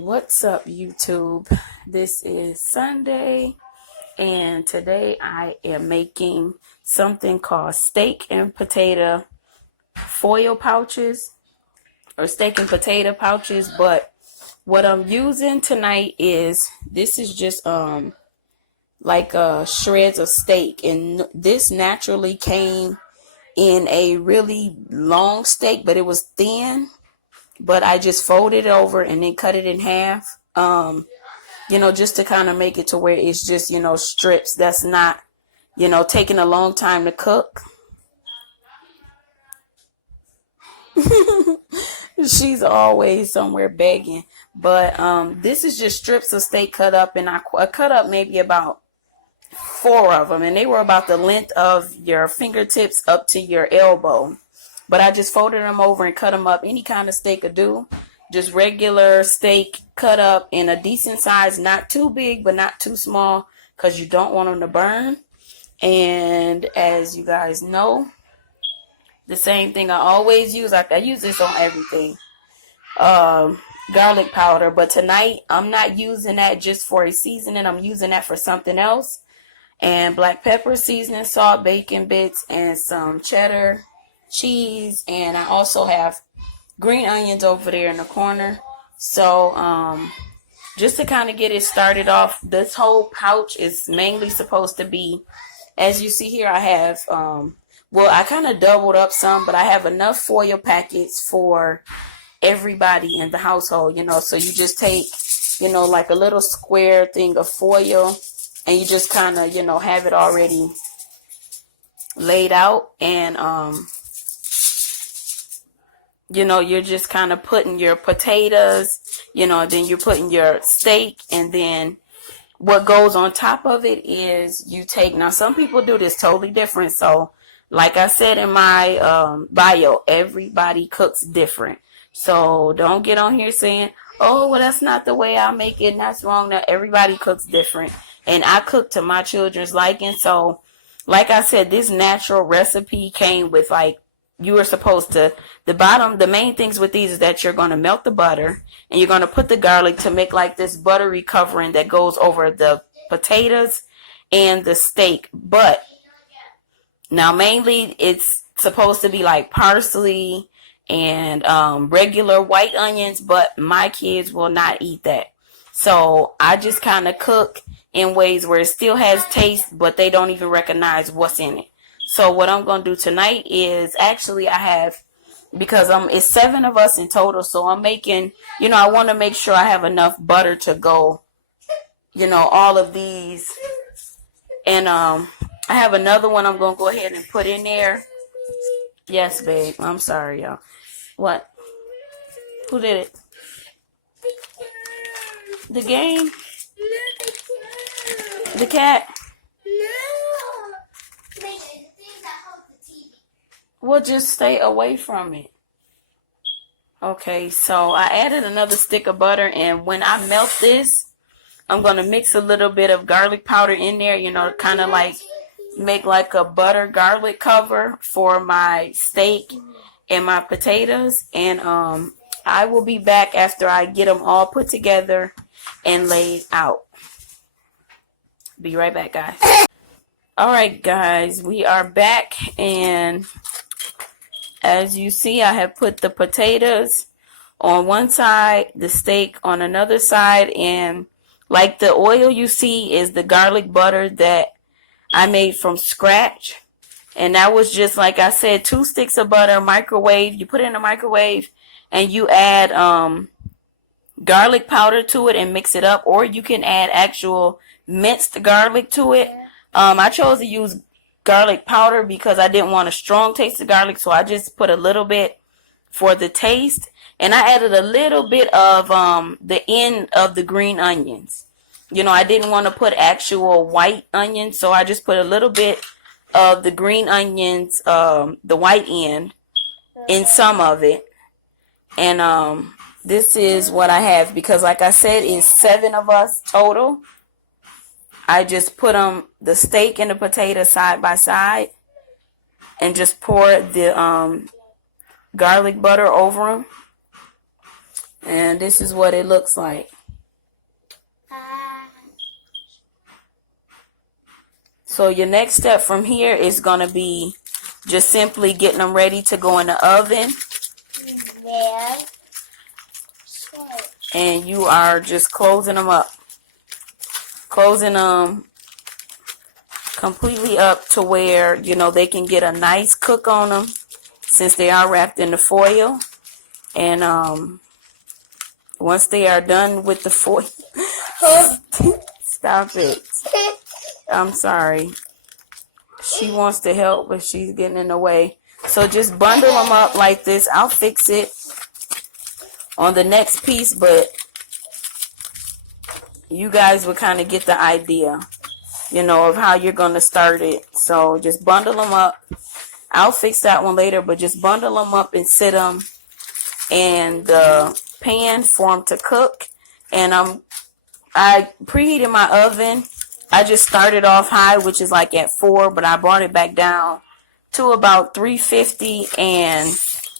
What's up, YouTube? This is Sunday, and today I am making something called steak and potato foil pouches or steak and potato pouches. But what I'm using tonight is this is just like shreds of steak, and this naturally came in a really long steak, but it was thin. But I just folded it over and then cut it in half. Just to kind of make it to where it's just, strips that's not, taking a long time to cook. She's always somewhere begging. But this is just strips of steak cut up, and I cut up maybe about 4 of them, and they were about the length of your fingertips up to your elbow. But I just folded them over and cut them up. Any kind of steak would do. Just regular steak cut up in a decent size, not too big, but not too small, because you don't want them to burn. And as you guys know, the same thing I always use. I use this on everything. Garlic powder. But tonight, I'm not using that just for a seasoning. I'm using that for something else. And black pepper seasoning, salt, bacon bits, and some cheddar cheese. And I also have green onions over there in the corner. So just to kind of get it started off, this whole pouch is mainly supposed to be, as you see here, I have I kind of doubled up some, but I have enough foil packets for everybody in the household. So you just take like a little square thing of foil, and you just kind of have it already laid out. And you're just kind of putting your potatoes, then you're putting your steak, and then what goes on top of it is you take, now some people do this totally different. So like I said in my bio, everybody cooks different. So don't get on here saying, oh, well, that's not the way I make it, and that's wrong. Now everybody cooks different, and I cook to my children's liking. So like I said, this natural recipe came with, like, you were supposed to, the main things with these is that you're going to melt the butter, and you're going to put the garlic to make like this buttery covering that goes over the potatoes and the steak. But now mainly it's supposed to be like parsley and regular white onions, but my kids will not eat that. So I just kind of cook in ways where it still has taste, but they don't even recognize what's in it. So what I'm going to do tonight is, actually I have, because it's 7 of us in total, so I'm making, I want to make sure I have enough butter to go, all of these. And I have another one I'm going to go ahead and put in there. Yes, babe. I'm sorry, y'all. What? Who did it? The game? The cat? We'll just stay away from it. Okay, so I added another stick of butter, and when I melt this, I'm going to mix a little bit of garlic powder in there, kind of like make like a butter garlic cover for my steak and my potatoes. And I will be back after I get them all put together and laid out. Be right back, guys. All right, guys, we are back, and as you see, I have put the potatoes on one side, the steak on another side, and like the oil you see is the garlic butter that I made from scratch. And that was just, like I said, 2 sticks of butter, microwave. You put it in the microwave, and you add garlic powder to it and mix it up, or you can add actual minced garlic to it. I chose to use garlic powder because I didn't want a strong taste of garlic, so I just put a little bit for the taste. And I added a little bit of the end of the green onions. I didn't want to put actual white onions, so I just put a little bit of the green onions, the white end, in some of it. And this is what I have, because like I said, it's 7 of us total. I just put the steak and the potato side by side, and just pour the garlic butter over them. And this is what it looks like. So your next step from here is going to be just simply getting them ready to go in the oven. And you are just closing them up. Closing them completely up to where, you know, they can get a nice cook on them since they are wrapped in the foil. And once they are done with the foil, stop it. I'm sorry. She wants to help, but she's getting in the way. So just bundle them up like this. I'll fix it on the next piece, but you guys will kind of get the idea, you know, of how you're going to start it. So just bundle them up. I'll fix that one later, but just bundle them up and sit them in the pan for them to cook. And I preheated my oven. I just started off high, which is like at 4, but I brought it back down to about 350. And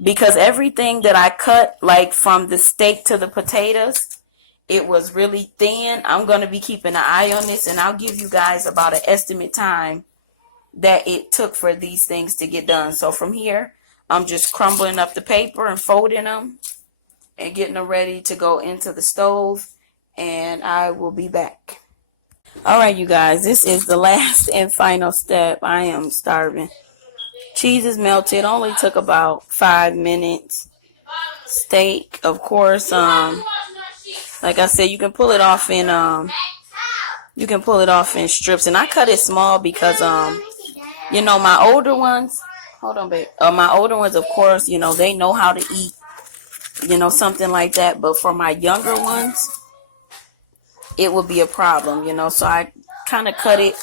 because everything that I cut, like from the steak to the potatoes, it was really thin, I'm going to be keeping an eye on this, and I'll give you guys about an estimate time that it took for these things to get done. So from here, I'm just crumbling up the paper and folding them and getting them ready to go into the stove, and I will be back. All right, you guys, this is the last and final step. I am starving. Cheese is melted. Only took about 5 minutes. Steak, of course, like I said, you can pull it off in strips, and I cut it small because you know, my older ones, hold on, babe. My older ones, of course, you know, they know how to eat, you know, something like that. But for my younger ones, it would be a problem, you know. So I kind of cut it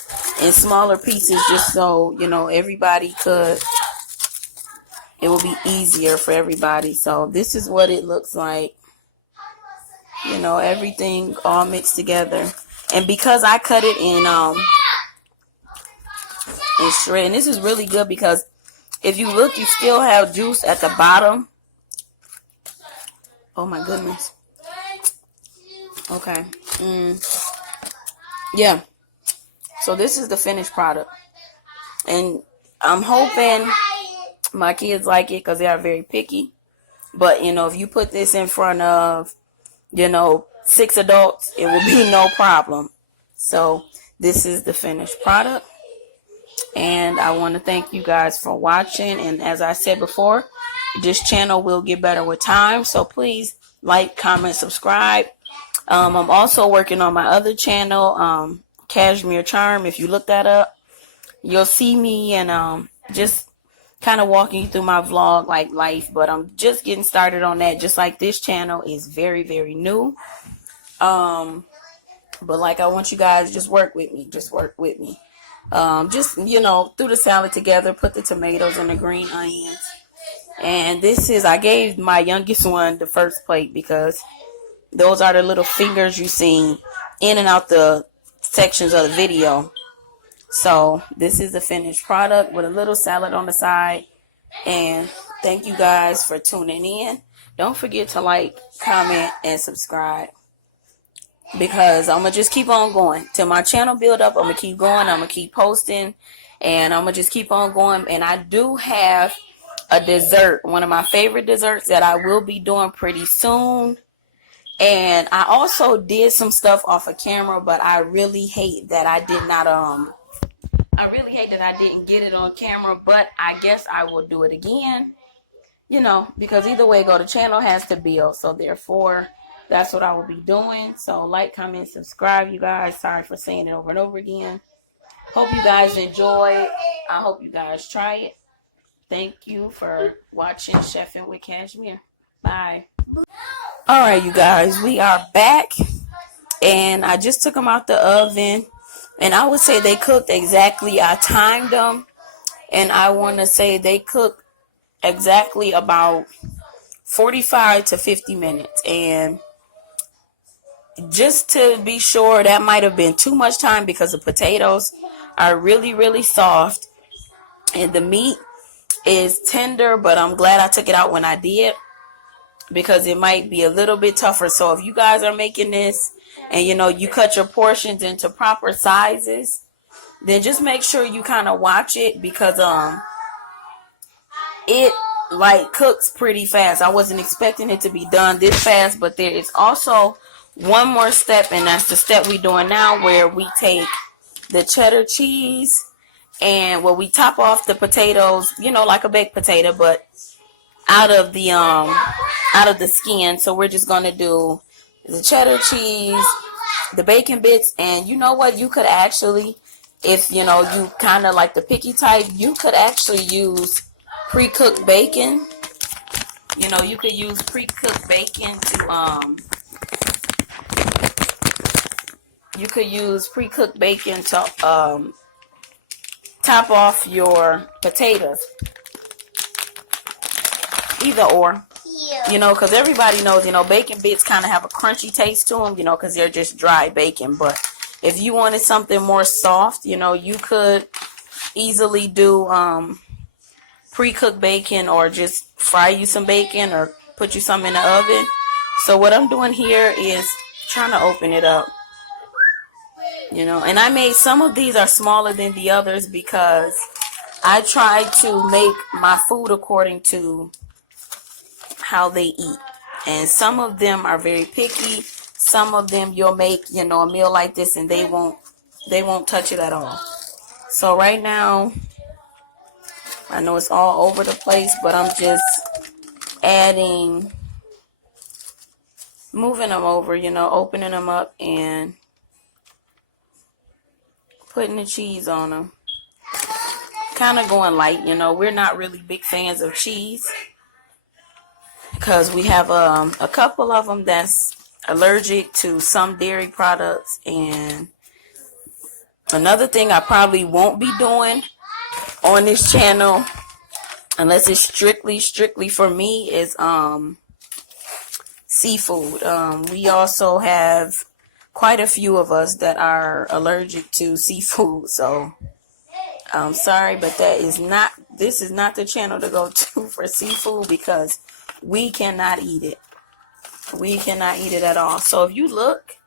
in smaller pieces just so, you know, everybody could, it will be easier for everybody. So this is what it looks like. You know, everything all mixed together. And because I cut it in shred, and this is really good because if you look, you still have juice at the bottom. Oh my goodness. Okay. Yeah. So this is the finished product. And I'm hoping my kids like it because they are very picky. But, you know, if you put this in front of, you know, 6 adults, it will be no problem. So this is the finished product. And I want to thank you guys for watching. And as I said before, this channel will get better with time. So please like, comment, subscribe. I'm also working on my other channel, Cashmere Charm. If you look that up, you'll see me and just kind of walking you through my vlog like life. But I'm just getting started on that. Just like this channel is very, very new. But like I want you guys to just work with me. Just work with me. Just, you know, threw the salad together, put the tomatoes and the green onions. And this is, I gave my youngest one the first plate because those are the little fingers you see in and out the sections of the video. So this is the finished product with a little salad on the side. And thank you guys for tuning in. Don't forget to like, comment, and subscribe. Because I'm going to just keep on going. Till my channel build up, I'm going to keep going. I'm going to keep posting. And I'm going to just keep on going. And I do have a dessert. One of my favorite desserts that I will be doing pretty soon. And I also did some stuff off of camera. But I really hate that I did not, I really hate that I didn't get it on camera. But I guess I will do it again. You know, because either way go, the channel has to build. So therefore, that's what I will be doing. So like, comment, subscribe, you guys. Sorry for saying it over and over again. Hope you guys enjoy. I hope you guys try it. Thank you for watching Chefing with Cashmere. Bye. All right, you guys. We are back. And I just took them out the oven. And I would say they cooked exactly. I timed them. And I want to say they cooked exactly about 45 to 50 minutes. And just to be sure, that might have been too much time because the potatoes are really, really soft. And the meat is tender, but I'm glad I took it out when I did. because it might be a little bit tougher. So if you guys are making this and you cut your portions into proper sizes, then just make sure you kind of watch it, because it like cooks pretty fast. I wasn't expecting it to be done this fast, but there is also one more step, and that's the step we're doing now, where we take the cheddar cheese and we top off the potatoes, like a baked potato, but out of the skin. So we're just gonna do the cheddar cheese, the bacon bits, and you know what? You could actually, if you kind of like the picky type, you could actually use pre-cooked bacon. You could use pre-cooked bacon to top off your potatoes. Either or. Because everybody knows, bacon bits kind of have a crunchy taste to them, because they're just dry bacon. But if you wanted something more soft, you could easily do pre-cooked bacon, or just fry you some bacon, or put you some in the oven. So what I'm doing here is trying to open it up, and I made some of these are smaller than the others because I try to make my food according to how they eat. And some of them are very picky. Some of them you'll make, a meal like this and they won't touch it at all. So right now, I know it's all over the place, but I'm just moving them over, opening them up and putting the cheese on them. Kind of going light, we're not really big fans of cheese, because we have a couple of them that's allergic to some dairy products. And another thing I probably won't be doing on this channel, unless it's strictly for me, is seafood. We also have quite a few of us that are allergic to seafood, so I'm sorry, but this is not the channel to go to for seafood, because we cannot eat it. We cannot eat it at all. So if you look,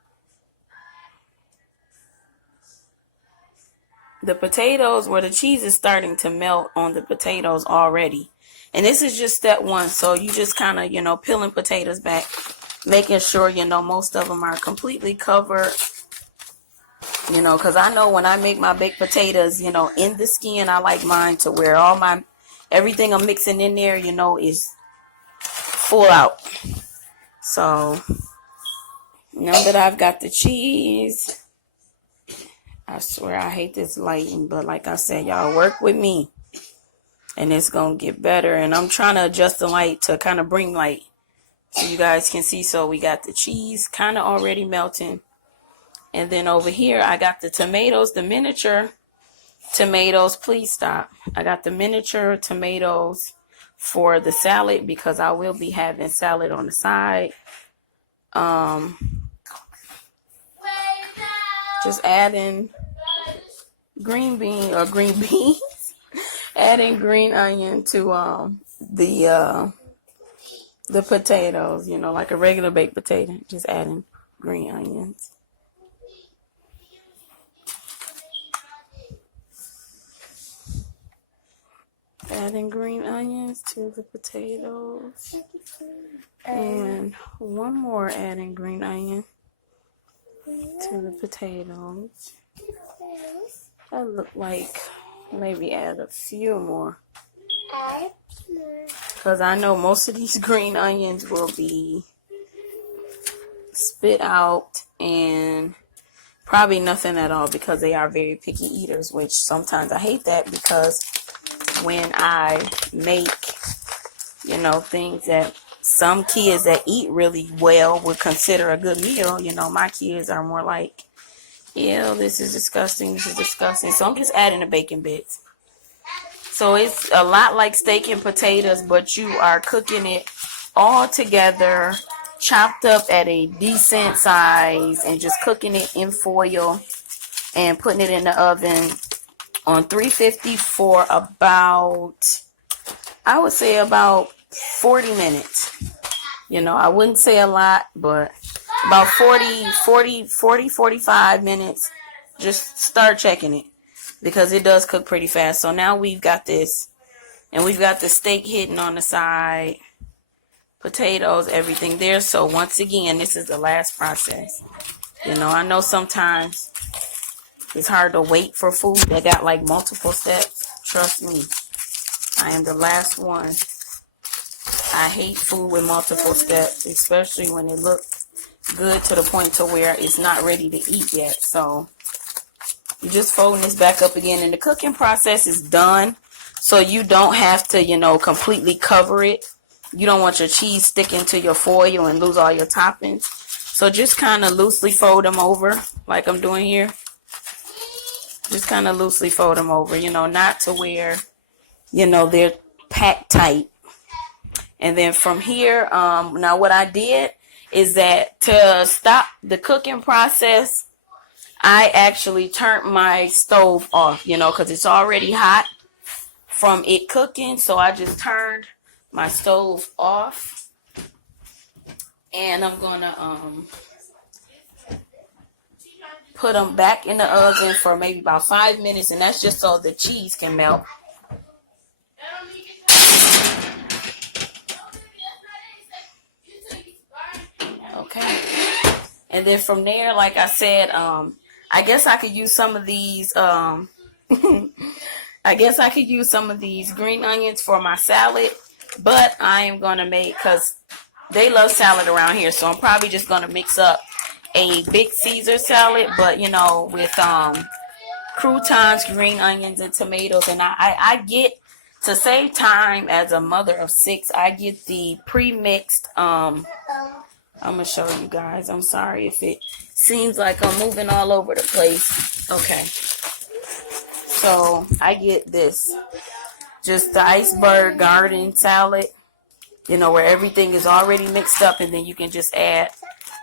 the potatoes, where the cheese is starting to melt on the potatoes already. And this is just step one. So you just kind of, peeling potatoes back, making sure, most of them are completely covered. Because I know when I make my baked potatoes, in the skin, I like mine to where everything I'm mixing in there, is full out. So now that I've got the cheese, I swear I hate this lighting, but like I said, y'all work with me and it's gonna get better. And I'm trying to adjust the light to kind of bring light so you guys can see. So we got the cheese kind of already melting, and then over here I got the tomatoes, the miniature tomatoes. Please stop. I got the miniature tomatoes for the salad, because I will be having salad on the side. Just adding green beans, adding green onion to the potatoes, like a regular baked potato, just adding green onions. Adding green onions to the potatoes. And one more adding green onion to the potatoes. That look like maybe add a few more. Because I know most of these green onions will be spit out and probably nothing at all, because they are very picky eaters, which sometimes I hate that, because when I make, things that some kids that eat really well would consider a good meal, my kids are more like, ew, this is disgusting, So I'm just adding the bacon bits. So it's a lot like steak and potatoes, but you are cooking it all together, chopped up at a decent size, and just cooking it in foil and putting it in the oven on 350 for about, I would say about 40 minutes. You know, I wouldn't say a lot, but about 45 minutes. Just start checking it because it does cook pretty fast. So now we've got this, and we've got the steak hitting on the side, potatoes, everything there. So once again, this is the last process. You know, I know sometimes it's hard to wait for food that got like multiple steps. Trust me, I am the last one. I hate food with multiple steps, especially when it looks good to the point to where it's not ready to eat yet. So you just folding this back up again, and the cooking process is done. So you don't have to, you know, completely cover it. You don't want your cheese sticking to your foil and lose all your toppings. So just kind of loosely fold them over like I'm doing here. Just kind of loosely fold them over, you know, not to where, you know, they're packed tight. And then from here, now what I did is that to stop the cooking process, I actually turned my stove off, you know, because it's already hot from it cooking. So I just turned my stove off. And I'm going to put them back in the oven for maybe about 5 minutes. And that's just so the cheese can melt. Okay. And then from there, like I said, I guess I could use some of these, I guess I could use some of these green onions for my salad, but I am going to make, because they love salad around here, so I'm probably just going to mix up a big Caesar salad, but, you know, with croutons, green onions, and tomatoes. And I get, to save time as a mother of 6, I get the pre-mixed, I'm going to show you guys. I'm sorry if it seems like I'm moving all over the place. Okay. So I get this. Just the iceberg garden salad. You know, where everything is already mixed up. And then you can just add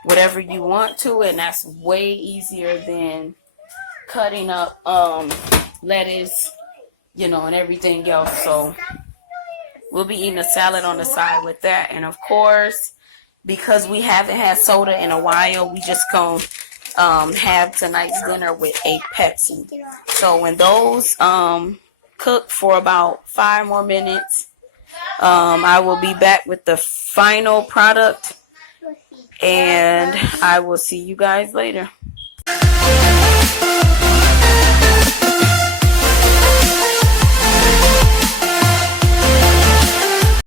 whatever you want to it. And that's way easier than cutting up lettuce, you know, and everything else. So we'll be eating a salad on the side with that. And of course, because we haven't had soda in a while, we just gonna have tonight's dinner with a Pepsi. So when those cook for about 5 more minutes, I will be back with the final product, and I will see you guys later.